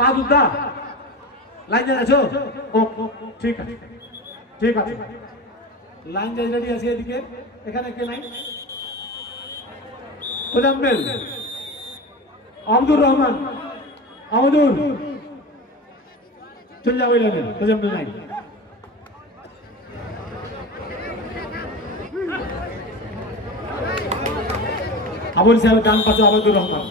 Bahadur the line আছো? ও ঠিক আছে ঠিক আছে, লাইন রেডি আছে। এদিকে এখানে কে নাই? মোজাম্মেল, আব্দুর রহমান, আহমদুল চলে যাবে। মোজাম্মেল নাই। আবুল সাহেব ডান পাশে আহমদুর রহমান।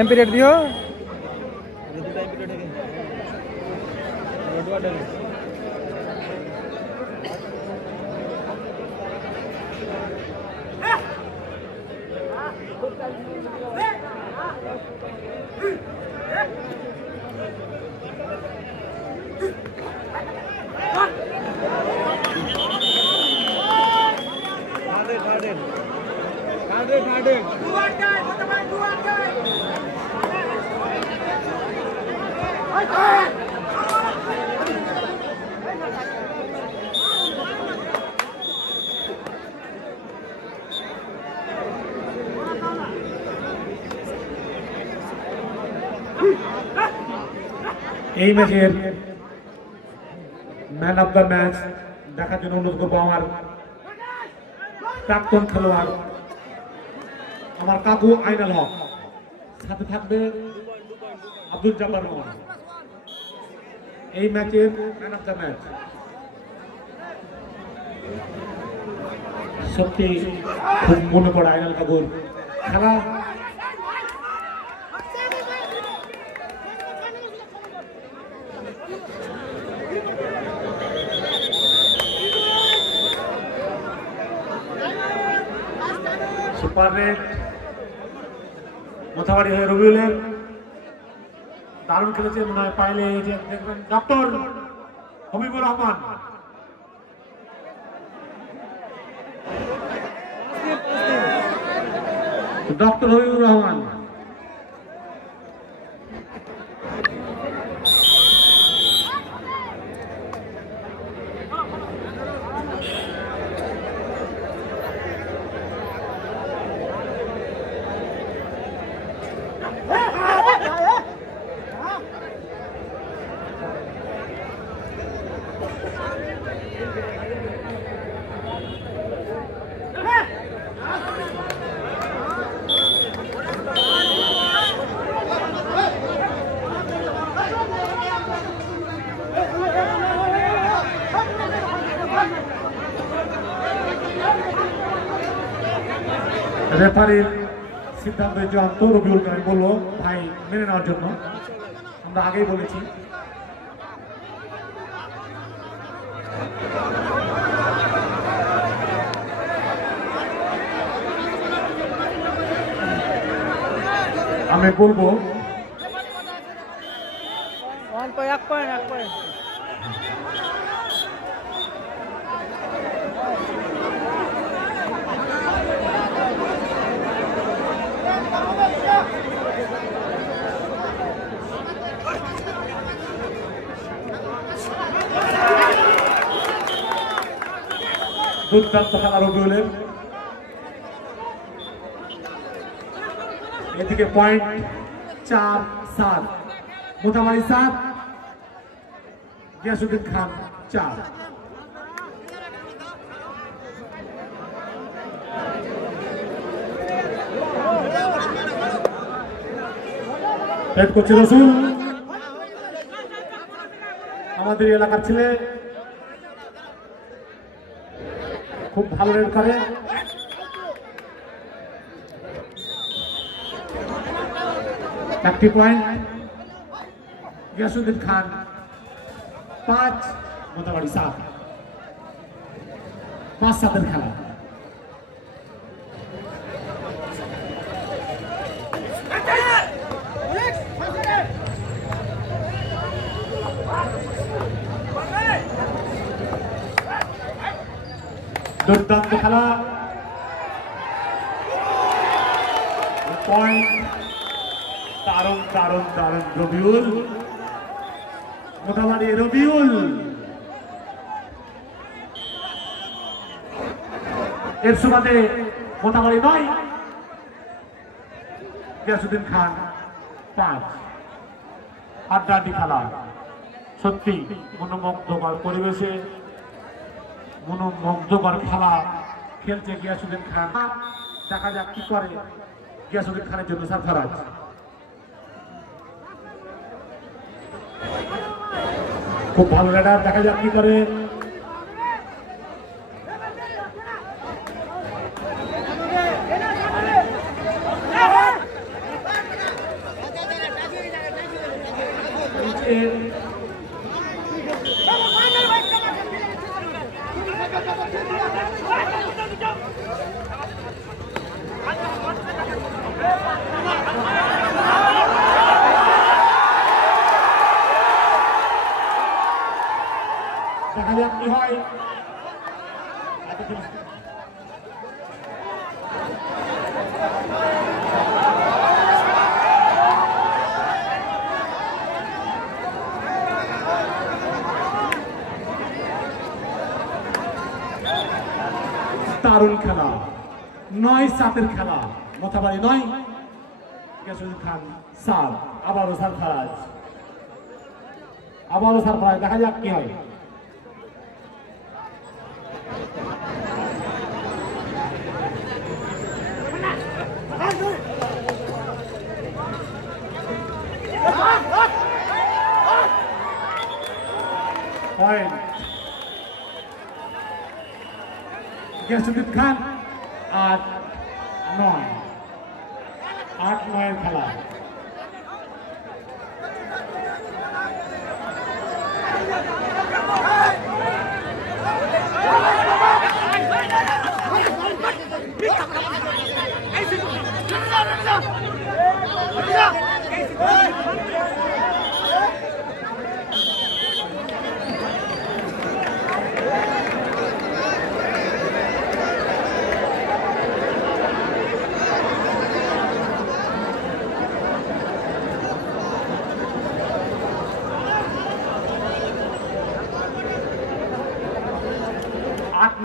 एमपी रेट दियो এই ম্যাচের ম্যান অফ দ্য ম্যাচ দেখার জন্য অনুরোধ করবো আমার প্রাক্তন খেলোয়াড়, আমার কাকু আইনাল হক, সাথে থাকবে আব্দুল জব্বার রহমান। এই ম্যাচের ম্যান অফ দ্য ম্যাচ। সত্যি খুব মনে পড়ে আইনাল কাকুর খেলা। সুপার রেড মোথাবাড়ি হয়ে রবিউলের দারুণ খেলেছে মনে হয়। পাইলে দেখবেন ডক্টর হবিবুর রহমান, ডক্টর হবিবুর রহমান। রেফারির সিদ্ধান্ত চূড়ান্ত। রবিউল কারিম বললো ভাই মেনে নেওয়ার জন্য, আমরা আগেই বলেছি। আমি বলবো এক পয়েন্ট দুর্দান্ত খেলা রবিউলের। এদিকে পয়েন্ট 4-7, মোথাবাড়ি 7, গিয়াসউদ্দিন খান 4। হেড কোচ রসুল আমাদের এলাকার ছেলে, খুব ভালো রেড করে। একটি পয়েন্ট গিয়াসউদ্দিন খান 5, মোথাবাড়ি 7, 5-7 খেলা। দুর্দান্ত খেলা, পয়েন্ট দারুণ দারুণ দারুণ। রবিউল, মোটামুটি রবিউল এর সুবাদে মোটামুটি 9, গিয়াসউদ্দিন খান 5। আড্ডাআড্ডি খেলা, সত্যি মনোমুগ্ধকর পরিবেশে মনোমুগ্ধকর খেলা খেলছে গিয়াসউদ্দিন খান। দেখা যাক কি করে গিয়াসউদ্দিন খানের জন্য সারফরাজ। খুব ভালো রেডার, দেখা যাক কি করে। দেখা যাক কি হয়। দারুণ খেলা, 9-7 খেলা। মোথাবাড়ি 9, গিয়াসউদ্দিন খান 7। আবারও সারফরাজ, আবারও সারফরাজ, দেখা যাক কি হয়। পয়েন্ট গিয়াসউদ্দিন খান 8-9, 8-9 খেলা।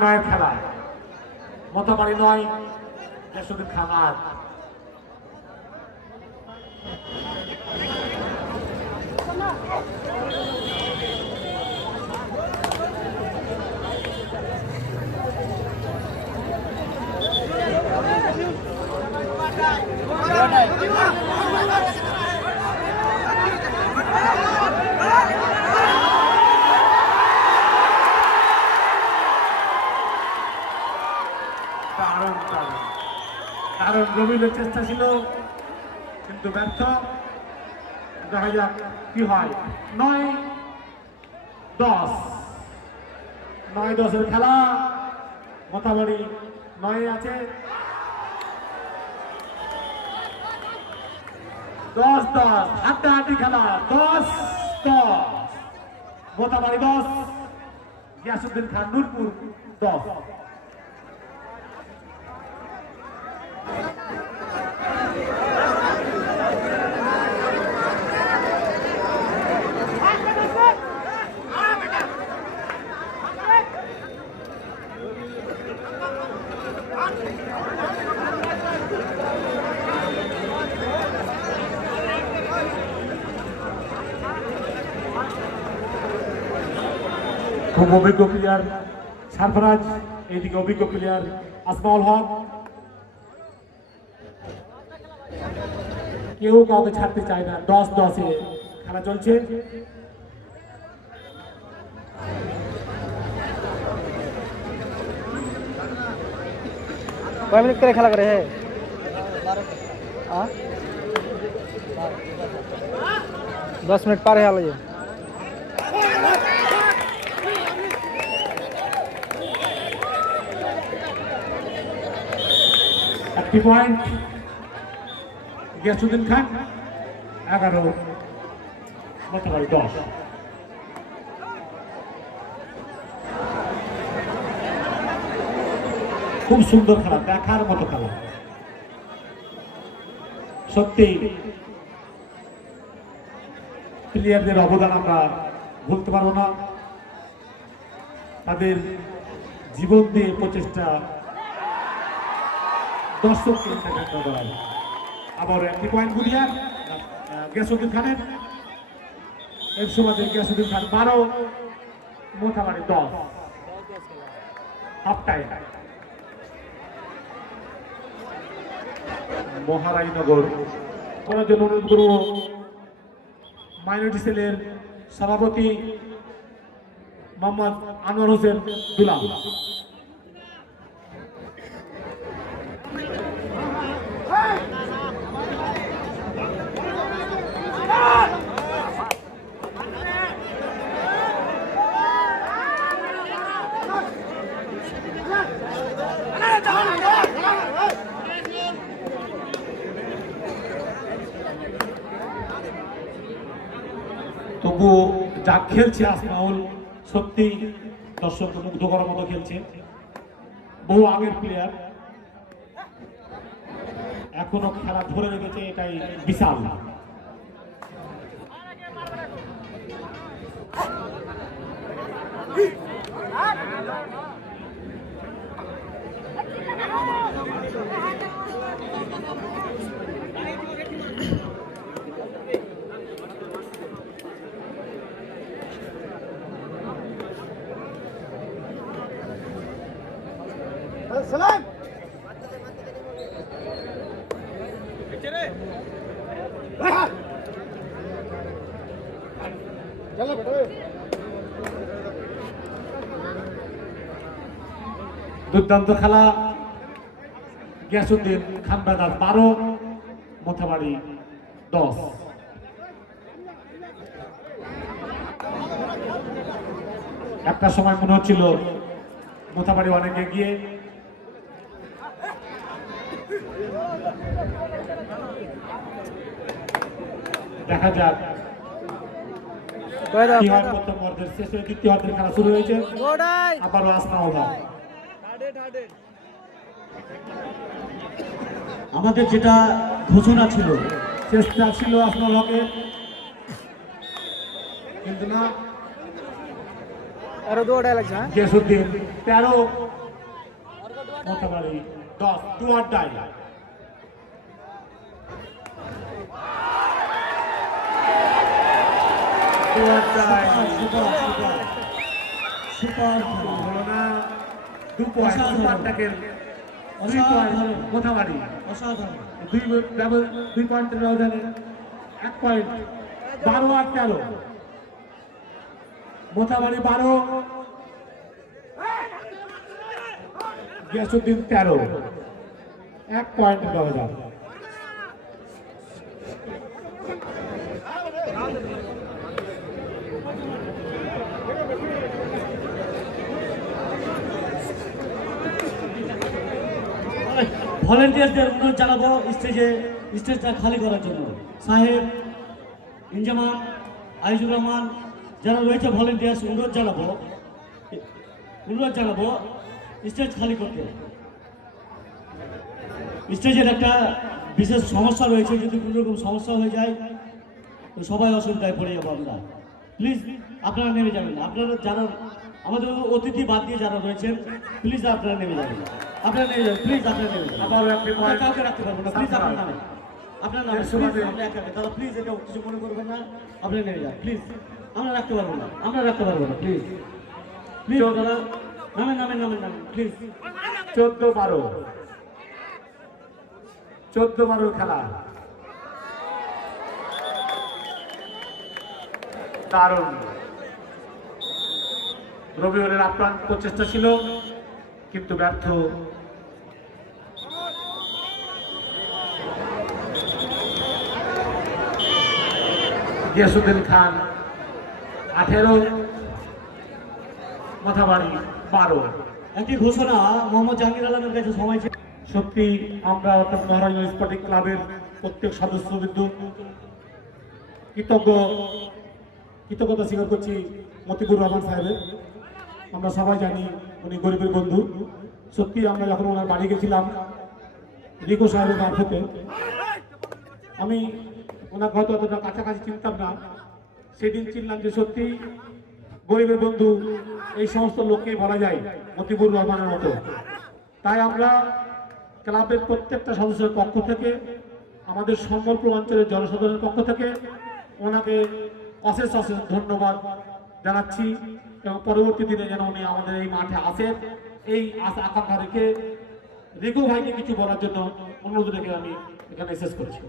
নয়ের খেলা, মোথাবাড়ি 9, গিয়াসউদ্দিন খান 8। কারণ রবিউলের চেষ্টা ছিল কিন্তু ব্যর্থ। দেখা যাক কি হয়। 9-10, 9-10 খেলা। মোথাবাড়ি 9 আছে, 10-10 হাড্ডাহাড্ডি খেলা। 10-10, মোথাবাড়ি 10, গিয়াসউদ্দিন খান নূরপুর 10। খুব অভিজ্ঞ প্লেয়ার সারফরাজ, এইদিকে অভিজ্ঞ প্লেয়ার আসমাউল হক। কেউ কাউকে ছাড়তে চায় না, 10-10-এ খেলা চলছে। कई मिनट करे खेला करे है हाँ 10 मिनट पार है हाल ये একটি পয়েন্ট গিয়াসউদ্দিন খান, 11 মোটামুটি 10। খুব সুন্দর খেলা, দেখার মতো খেলা। সত্যি প্লেয়ারদের অবদান আমরা ভুলতে পারবো না। তাদের জীবন দিয়ে প্রচেষ্টা দর্শককে দেখা করায়। আবার একটি পয়েন্ট গুলিয়ার গিয়াসউদ্দিন খানের, এর সুবাদে গিয়াসউদ্দিন খান 12, মোটামুটি 10। Half time. মহারানীনগর করার জন্য অনুরোধ করব মাইনরিটি সেলের সভাপতি মোহাম্মদ আনোয়ার হোসেন দুলাল। তবু যা খেলছে আসমাউল, সত্যি দর্শককে মুগ্ধ করার মতো খেলছে। বহু আগের প্লেয়ার, এখনো খেলা ধরে রেখেছে, এটাই বিশাল। सलाम चलो बेटा দুর্দান্ত খেলা। গিয়াসউদ্দিন খান ব্রাদার 12, মোথাবাড়ি 10। একটা সময় মনে হচ্ছিল মোথাবাড়ি অনেক এগিয়ে। দেখা যাক কি হয়। প্রথম অর্ধের শেষে দ্বিতীয় অর্ধের খেলা শুরু হয়েছে। আবারও আসমাউল হক। আমাদের যেটা ঘোষণা ছিল, চেষ্টা ছিল আসমাউল হকের, কিন্তু না। अरे 2 डायलॉग हैं গিয়াসউদ্দিন 13, মোথাবাড়ি 10। টু আর ডাই। সুপার হলো না, 2 point. Super tackle 2 point Mothabari. অসাধারণ। 2 পয়েন্টের ব্যবধানে 1 পয়েন্ট। 12 আর 13, মোথাবাড়ি 12, গিয়াসউদ্দিন 13, 1 পয়েন্টের ব্যবধান। ভলেন্টিয়ারদের অনুরোধ জানাবো স্টেজটা খালি করার জন্য। সাহেব, ইনজামান, আইজুর রহমান যারা রয়েছে ভলেন্টিয়ার্স, অনুরোধ জানাবো স্টেজ খালি করতে। স্টেজের একটা বিশেষ সমস্যা রয়েছে, যদি কোনো রকম সমস্যা হয়ে যায় তো সবাই অসুবিধায় পড়ে যাবো আমরা। প্লিজ আপনারা নেমে যাবেন। আপনারা যারা আমাদের অতিথি বাদ দিয়ে যারা রয়েছেন, প্লিজ আপনারা নেমে যাবেন। আপনারা নেমে যাবেন, প্লিজ আপনারা নেমে যাবেন। আবারও একটি পয়েন্ট। কাউকে রাখতে পারবো না, প্লিজ আপনার নামে। আপনার নামে আমরা একা তারা প্লিজ এটা কিছু মনে করবেন না। আপনারা নেমে যান প্লিজ। আমরা রাখতে পারবো না, প্লিজ। প্লিজ দাদা নামেন নামেন নামেন নামেন প্লিজ। 14-12 14-12 খেলা দারুণ। রবিউলের আপ্রাণ প্রচেষ্টা ছিল কিন্তু ব্যর্থ। গিয়াসউদ্দিন খান 18, মাথাবাড়ি 12। একটি ঘোষণা, মোহাম্মদ জাহাঙ্গীর আলমের কাছে সময় ছিল। সত্যি আমরা অর্থাৎ মহারাজগঞ্জ স্পোর্টিং ক্লাবের প্রত্যেক সদস্যবৃন্দ কৃতজ্ঞতা স্বীকার করছি মতিবুর রহমান সাহেবের। আমরা সবাই জানি উনি গরিবের বন্ধু। সত্যি আমরা যখন ওনার বাড়ি গেছিলাম রিকো সাহেবের মারফতে, আমি ওনার হয়তো অতটা কাছাকাছি চিনতাম না, সেদিন চিনলাম যে সত্যি গরিবের বন্ধু এই সমস্ত লোককেই বলা যায় মতিবুর রহমানের মতো। তাই আমরা ক্লাবের প্রত্যেকটা সদস্যের পক্ষ থেকে, আমাদের সম্বলপুর অঞ্চলের জনসাধারণের পক্ষ থেকে ওনাকে অশেষ অশেষ ধন্যবাদ জানাচ্ছি এবং পরবর্তী দিনে যেন উনি আমাদের এই মাঠে আসেন এই আশা আকাঙ্ক্ষা রেখে রিকু ভাইকে কিছু বলার জন্য অনুরোধ রেখে আমি এখানে শেষ করছি।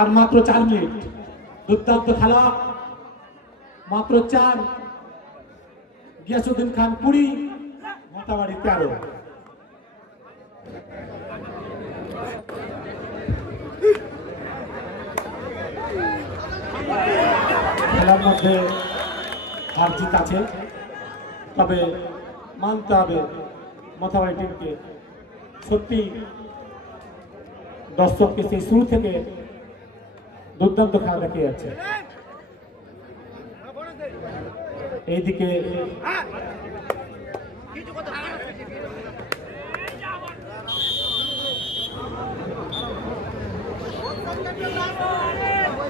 আর মাত্র 4 মিনিট, দুর্দান্ত খেলা, মাত্র 4। গিয়াসউদ্দিন খান 20, মাথাবাড়ি 13। খেলার মধ্যে হার জিত আছে, তবে মানতে হবে মাথাবাড়ি টিমকে। সত্যি দর্শককে সেই শুরু থেকে দুর্দান্ত খেলা দেখিয়ে যাচ্ছে। এইদিকে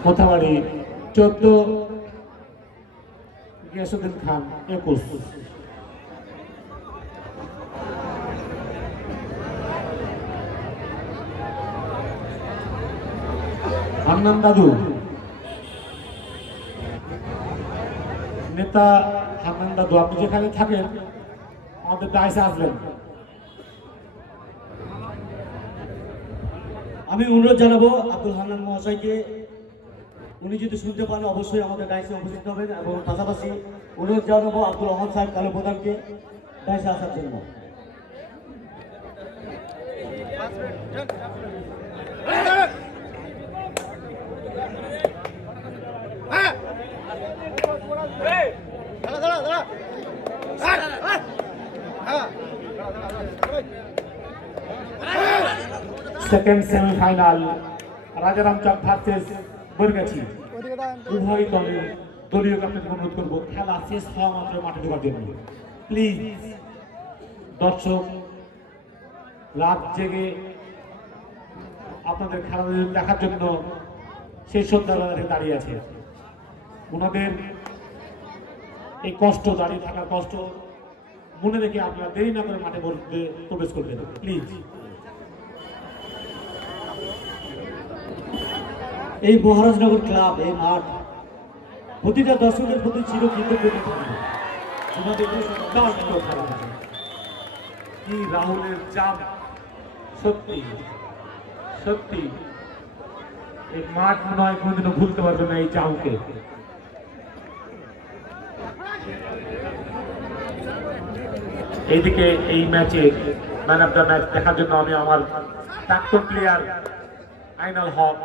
কোথাবাড়ি 14, গিয়াসউদ্দিন খান 21। হান্নান দাদু, নেতা হান্নান দাদু, আপনি যেখানে থাকেন আমাদের ডাইসে আসবেন। আমি অনুরোধ জানাবো আব্দুল হান্নান মহাশয়কে, উনি যদি শুনতে পান অবশ্যই আমাদের ডাইসে উপস্থিত হবেন, এবং পাশাপাশি অনুরোধ জানাবো আব্দুল রহমান সাহেব কালো প্রধানকে ডাইসে আসার জন্য। Second semifinal Rajaramchak versus Bargachhi. উভয় দলের দলীয় ক্যাপ্টেনকে অনুরোধ করবো খেলা শেষ হওয়া মাত্র মাঠে ঢোকার জন্য। প্লিজ দর্শক রাত জেগে আপনাদের খেলা দেখার জন্য সেই সন্ধ্যাবেলা থেকে দাঁড়িয়ে আছে। ওনাদের এই কষ্ট, দাঁড়িয়ে থাকার কষ্ট মনে রেখে আপনারা দেরি না করে মাঠে মধ্যে প্রবেশ করবেন প্লিজ। এই মহারাজনগর ক্লাব, এই মাঠ প্রতিটা দর্শকের প্রতি চিরকৃতজ্ঞ থাকবে। ওনাদের যে দুর্দান্ত খেলা হয়েছে। কি রাহুলের চাপ, সত্যি সত্যি এই মাঠ মনে হয় কোনোদিনও ভুলতে পারবে না এই চাউকে। এইদিকে এই ম্যাচে ম্যান অফ দ্য ম্যাচ দেখার জন্য আমি আমার প্রাক্তন প্লেয়ার আইনাল হক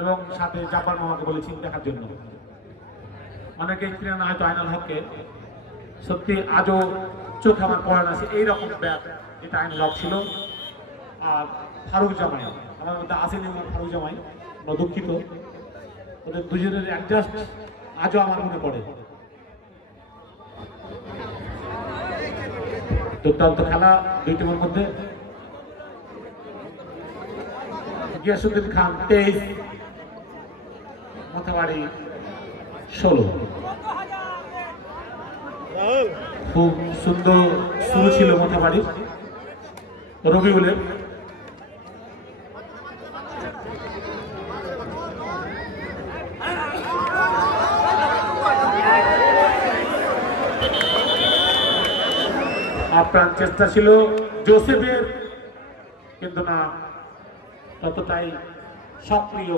এবং সাথে জাপান মামাকে বলেছি দেখার জন্য। অনেকেই চিনেন হয়তো আইনাল হককে, সত্যি আজও চোখ আমার পড়ে না এইরকম ব্যাট যেটা আইনাল হক ছিল। আর ফারুক জামাই আমার মধ্যে আসেনি, ফারুক জামাই, আমরা দুঃখিত। ওদের দুজনের অ্যাডজাস্ট আজও আমার মনে পড়ে। দুর্দান্ত খেলা দুই টিমের মধ্যে। গিয়াসুদ্দিন খান 23, মথাবাড়ি 16। খুব সুন্দর শুরু ছিল মথাবাড়ির রবিউলের। আপ্রাণ চেষ্টা ছিল জোসেফের, কিন্তু না ততটাই সক্রিয়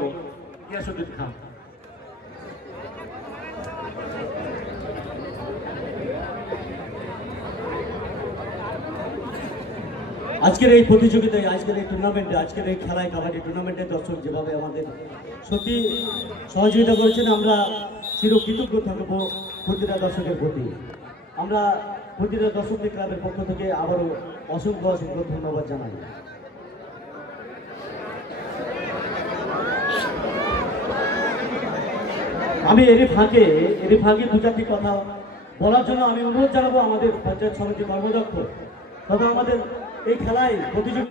গিয়াসুদ্দিন খান। আজকের এই প্রতিযোগিতায়, আজকের এই টুর্নামেন্টে, আজকের এই খেলায়, কাবাডি টুর্নামেন্টে দর্শক যেভাবে আমাদের সত্যি সহযোগিতা করেছেন, আমরা চিরকৃতজ্ঞ থাকবো প্রতিটা দর্শকের প্রতি। আমরা প্রতিটা দর্শকদের ক্লাবের পক্ষ থেকে আবারও অসংখ্য অসংখ্য ধন্যবাদ জানাই। আমি এরই ফাঁকে দু চারটি কথা বলার জন্য আমি অনুরোধ জানাবো আমাদের পঞ্চায়েত সমিতি কর্মদক্ষ তথা আমাদের এই খেলায় প্রতিযোগী